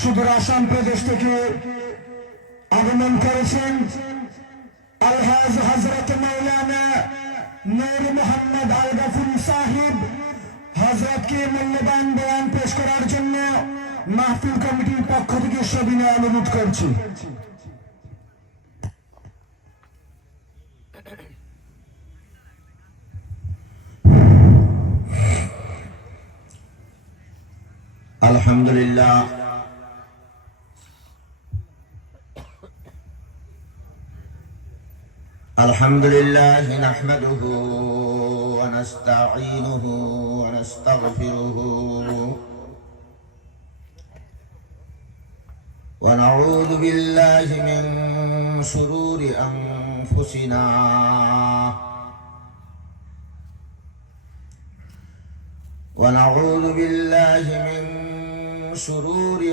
সুদূর আসাম প্রদেশ থেকে আগমন করেছেন আলহাজ হযরত মাওলানা নূর মোহাম্মদ আল গাফুরি সাহেব। হযরতকে মূল্যবান বয়ান পেশ করার জন্য মাহফিল কমিটির পক্ষ থেকে সবিনয় অনুরোধ করছি। আলহামদুলিল্লাহ আলহামদুলিল্লাহ নাহমাদুহু ওয়া নাস্তাঈনুহু ওয়া নাস্তাগফিরুহু ওয়া নাউযু বিল্লাহি মিন শুরুরি আনফুসিনা ওয়া নাউযু বিল্লাহি মিন শুরুরি